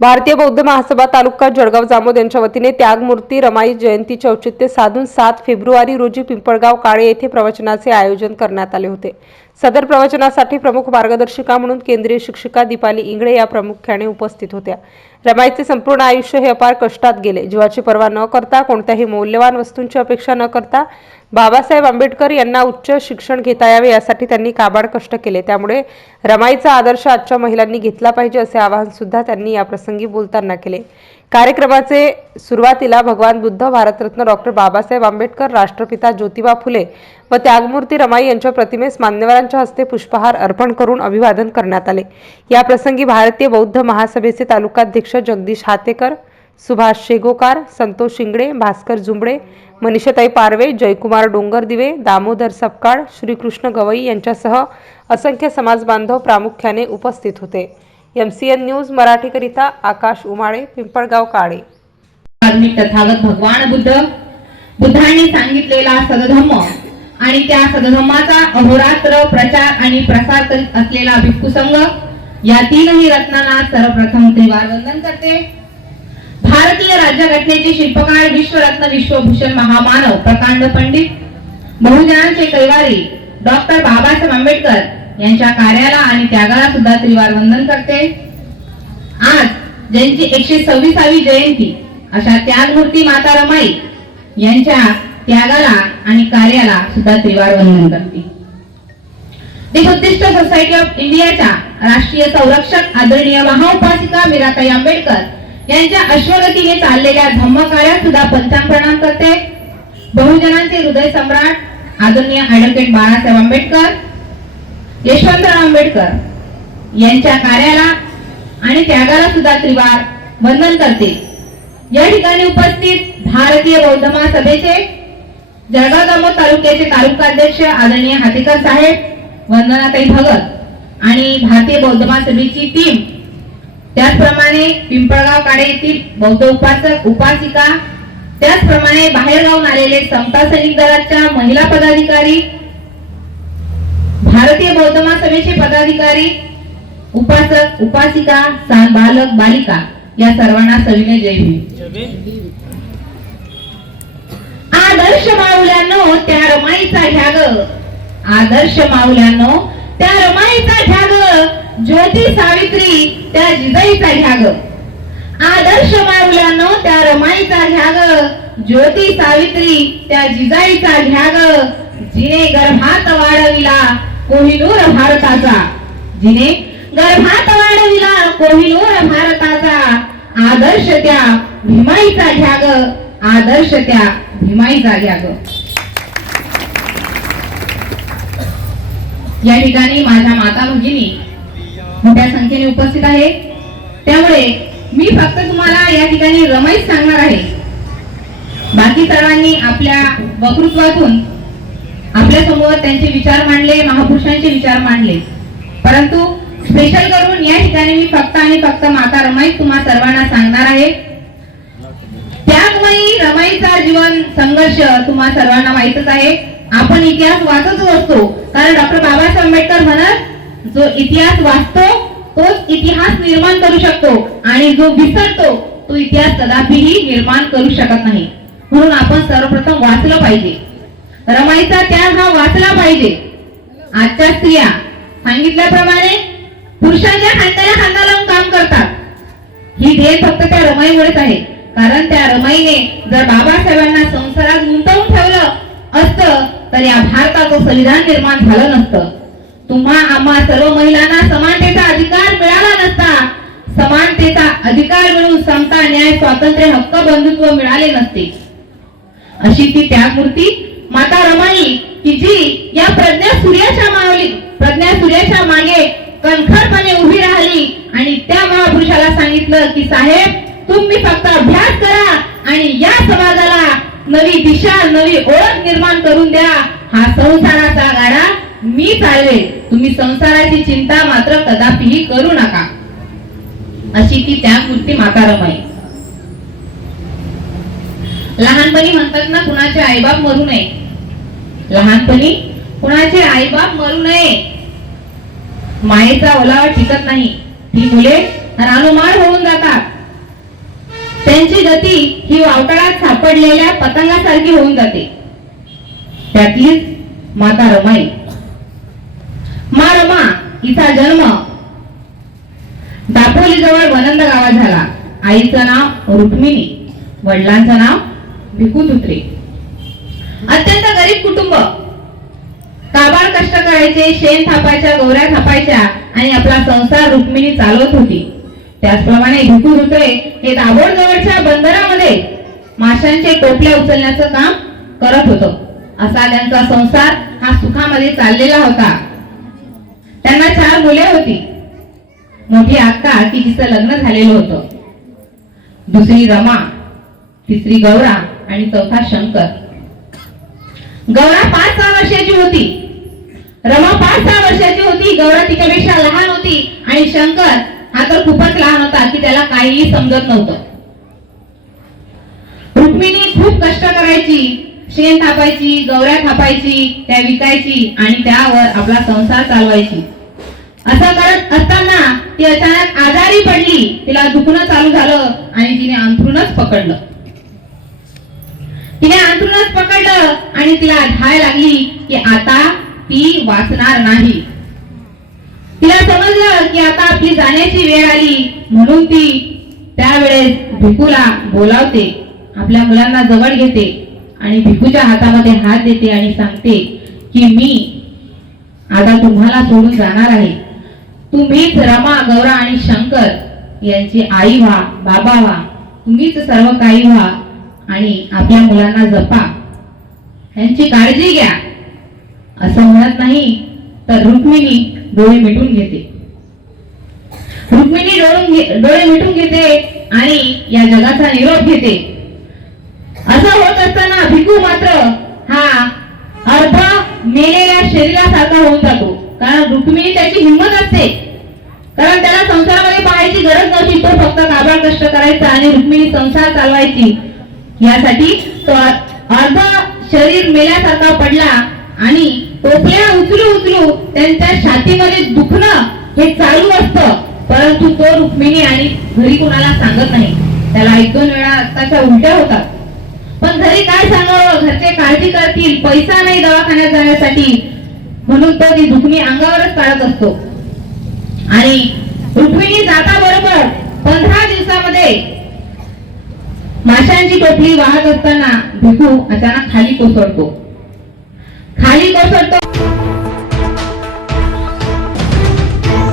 भारतीय बौद्ध महासभा तालुका जळगाव जामोद यांच्या वतीने त्यागमूर्ती रमाई जयंतीचे औचित्य साधून सात फेब्रुवारी रोजी पिंपळगाव काळे येथे प्रवचनाचे आयोजन करण्यात आले होते. सदर प्रवचनासाठी प्रमुख मार्गदर्शिका म्हणून केंद्रीय शिक्षिका दीपाली इंगळे या प्रामुख्याने उपस्थित होत्या. रमाईचे संपूर्ण आयुष्य हे अपार कष्टात गेले. जीवाची पर्वा न करता कोणत्याही मौल्यवान वस्तूंची अपेक्षा न करता बाबासाहेब आंबेडकर यांना उच्च शिक्षण घेता यावे यासाठी त्यांनी काबाड कष्ट केले. त्यामुळे रमाईचा आदर्श आजच्या महिलांनी घेतला पाहिजे असे आवाहन सुद्धा त्यांनी या प्रसंगी बोलताना केले. कार्यक्रमाचे सुरुवातीला भगवान बुद्ध भारतरत्न डॉक्टर बाबासाहेब आंबेडकर राष्ट्रपिता ज्योतिबा फुले व त्यागमूर्ती रमाई यांच्या प्रतिमेस मान्यवरांच्या हस्ते पुष्पहार अर्पण करून अभिवादन करण्यात आले. या प्रसंगी भारतीय बौद्ध महासभेचे तालुकाध्यक्ष जगदीश हातेकर सुभाष शेगोकार संतोष शिंगडे भास्कर जुंबडे मनीषाताई पारवे जयकुमार डोंगर दिवे दामोदर सपकाळ श्रीकृष्ण गवई यांच्यासह असंख्य समाज बांधव प्रामुख्याने उपस्थित होते. एम सी एन न्यूज मराठीकरिता आकाश उमाळे पिंपळगाव काळे. तथागत भगवान बुद्ध. बुद्धांनी सांगितलेला सदधम्म आणि त्या सदधमाचा अहोरात्र प्रचार आणि प्रसार करीत असलेला भिक्खू संघ या तीनही रत्नांना सर्वप्रथम त्रिवार वंदन करते. भारतीय राज्यघटनेचे शिल्पकार विश्वरत्न विश्वभूषण महामानव प्रकांड पंडित बहुजनांचे कैवारी डॉक्टर बाबासाहेब आंबेडकर यांच्या कार्याला आणि त्यागाला सुद्धा त्रिवार वंदन करते. आज ज्यांची एकशे सव्वीसावी जयंती अशा त्यागमूर्ती माता रमाई यांच्या त्यागाला आणि कार्याला सुद्धा त्रिवार वंदन करते. दी बुद्धिस्ट सोसायटी ऑफ इंडियाच्या राष्ट्रीय संरक्षक आदरणीय महाउपासिका मीराताई आंबेडकर यांच्या अश्वगतीने चाललेल्या धम्मकार्यात सुद्धा पंचांग प्रणाम करते. बहुजनांचे हृदय सम्राट आदरणीय ऍडव्होकेट बाळासाहेब आंबेडकर यशवंतराव आंबेडकर यांच्या कार्याला आणि त्यागाला सुद्धा त्रिवार वंदन करते. या ठिकाणी उपस्थित भारतीय बौद्ध महासभेचे जळगाव जामोद तालुक्याचे तालुकाध्यक्ष आदरणीय हातेकर साहेब वंदनाताई भगत आणि भारतीय बौद्ध महासभेची टीम त्याचप्रमाणे पिंपळगाव काडे येथील बौद्ध उपासक उपासिका त्याचप्रमाणे बाहेरगावून आलेले समता सैनिक दलाच्या महिला पदाधिकारी भारतीय बौद्ध महासभेचे पदाधिकारी उपासक उपासिका सान बालक बालिका या सर्वांना सविनय जय भीम. आदर्श माऊल्यानो त्या रमाईचा घ्या ग आदर्श माऊल्यानो त्या रमाईचा घ्या ग ज्योती सावित्री त्या जिजाईचा घ्या ग आदर्श माऊल्यानो त्या रमाईचा घ्या ग ज्योती सावित्री त्या जिजाईचा घ्या ग जिने गर्भात वाढविला कोहिनूर भारताचा. जिने गर्भात वाढविला कोहिनूर भारताचा. आदर्श त्या भीमाईचा घ्या ग आदर्श त्या भीमाईचा घ्या ग या ठिकाणी माझ्या माता भगिनी मोठ्या संख्येने उपस्थित आहे. त्यामुळे मी फक्त तुम्हाला या ठिकाणी रमेश सांगणार आहे. बाकी सर्वांनी आपल्या वक्तृत्वातून आपल्यासमोर त्यांचे विचार मांडले महापुरुषांचे विचार मांडले. परंतु स्पेशल करून या ठिकाणी मी फक्त आणि फक्त माता रमाई तुम्हा सर्वांना सांगणार आहे. त्यामुळे रमाईचा जीवन संघर्ष तुम्हा सर्वांना माहीतच आहे. आपण इतिहास वाचतच असतो. कारण डॉक्टर बाबासाहेब आंबेडकर म्हणत जो इतिहास वाचतो तोच इतिहास निर्माण करू शकतो. आणि जो विसरतो तो इतिहास कदापिही निर्माण करू शकत नाही. म्हणून आपण सर्वप्रथम वाचलं पाहिजे. रमाईचा त्याग हा वाचला पाहिजे. आजच्या स्त्रिया सांगितल्याप्रमाणे पुरुषांच्या खांद्याला खांदा लावून काम करतात. ही ध्येय फक्त त्या रमाईमुळेच आहे. कारण त्या रमाईने जर बाबासाहेबांना संसारात गुंतवून ठेवलं असतं तर या भारताचं संविधान निर्माण झालं नसतं. तुम्हा आम्हा सर्व महिलांना समानतेचा अधिकार मिळाला नसता. समानतेचा अधिकार मिळून समता न्याय स्वातंत्र्य हक्क बंधुत्व मिळाले नसते. अशी ती त्यागमूर्ती माता रमाई की जी या प्रज्ञा सूर्याच्या मावली प्रज्ञा सूर्याच्या मागे कणखरपणे उभी राहिली आणि त्या महापुरुषाला सांगितलं की साहेब तुम्ही फक्त अभ्यास करा आणि या समाजाला नवी दिशा नवी ओळख निर्माण करून द्या. हा संसाराचा गाडा मी चालले. तुम्ही संसाराची चिंता मात्र कदापिही करू नका. अशी ती त्या मूर्ती माता रमाई लहानपणी म्हणतात ना कुणाचे आईबाप मरू नये. लहानपणी कुणाचे आईबाप मरू नये. मायेचा ओलावा टिकत नाही. ती मुले रानोमाळ होऊन जातात. त्यांची गती ही वावटळात सापडलेल्या पतंगासारखी होऊन जाते. त्यातलीच माता रमाई मा रमा हिचा जन्म. दापोली जवळ वनंद गावात झाला. आईचं नाव रुक्मिणी वडिलांचं नाव भिकू तुत्रे अत्यंत गरीब कुटुंब. काबाड कष्ट करायचे शेण थापायच्या गौऱ्या थापायच्या आणि आपला संसार रुक्मिणी चालवत होती. त्याचप्रमाणे भिकू रुत्रे हे दाभोळ जवळच्या बंदरामध्ये माशांचे टोपल्या उचलण्याचं काम करत होतं. असा त्यांचा संसार हा सुखामध्ये चाललेला होता. त्यांना चार मुले होती. मोठी अक्का की तिचं लग्न झालेलं होतं. दुसरी रमा तिसरी गौरा आणि चौथा शंकर. गौरा पाच सहा वर्षाची होती. रमा पाच सहा वर्षाची होती. गौरा तिच्यापेक्षा लहान होती आणि शंकर हा तर खूपच लहान होता की त्याला काहीही समजत नव्हतं. रुक्मिणी खूप कष्ट करायची. शेण थापायची गौऱ्या थापायची त्या विकायची आणि त्यावर आपला संसार चालवायची. असं करत असताना ती अचानक आजारी पडली तिला दुखणं चालू झालं आणि तिने अंथरूनच पकडलं. तिने अंथरूनच पकडलं आणि तिला ढाय लागली की आता ती वाचणार नाही. तिला समजलं की आता आपली जाण्याची वेळ आली म्हणून ती त्यावेळेस भिकूला बोलावते आपल्या मुलांना जवळ घेते. आणि भिकूच्या हातामध्ये हात देते आणि सांगते की मी आता तुम्हाला सोडून जाणार आहे. तुम्हीच रमा गौरा आणि शंकर यांची आई व्हा बाबा व्हा. तुम्हीच सर्व काही व्हा आणि आपल्या मुलांना जपा. यांची काळजी घ्या. असं म्हणत नाही तर रुक्मिणी डोळे मिटून घेते. रुक्मिणी डोळून घे- डोळे मिटून घेते आणि या जगाचा निरोप घेते. असं होत असताना भिकू मात्र हा अर्ध मेलेल्या शरीरासारखा होऊन जातो. कारण रुक्मिणी त्याची हिंमत असते. कारण त्याला संसारामध्ये पाहायची गरज नव्हती. तो फक्त काबाड कष्ट करायचा आणि रुक्मिणी संसार चालवायची. यासाठी तो अर्ध शरीर मेल्यासारखा पडला आणि टोपल्या उचलू उचलू त्यांच्या छातीमध्ये दुखणं हे चालू असतं. परंतु तो रुक्मिणी आणि घरी कुणाला सांगत नाही. त्याला एक दोन वेळा आताच्या उलट्या होतात. पण घरी काय सांगावं? घरचे काळजी करतील. पैसा नाही दवाखान्यात जाण्यासाठी. म्हणून तो ती दुखणी अंगावरच काढत असतो. आणि रुक्मिणी जाता बरोबर पंधरा दिवसामध्ये माशांची टोपली वाहत असताना भिकू अचानक खाली कोसळतो. खाली कोसळतो.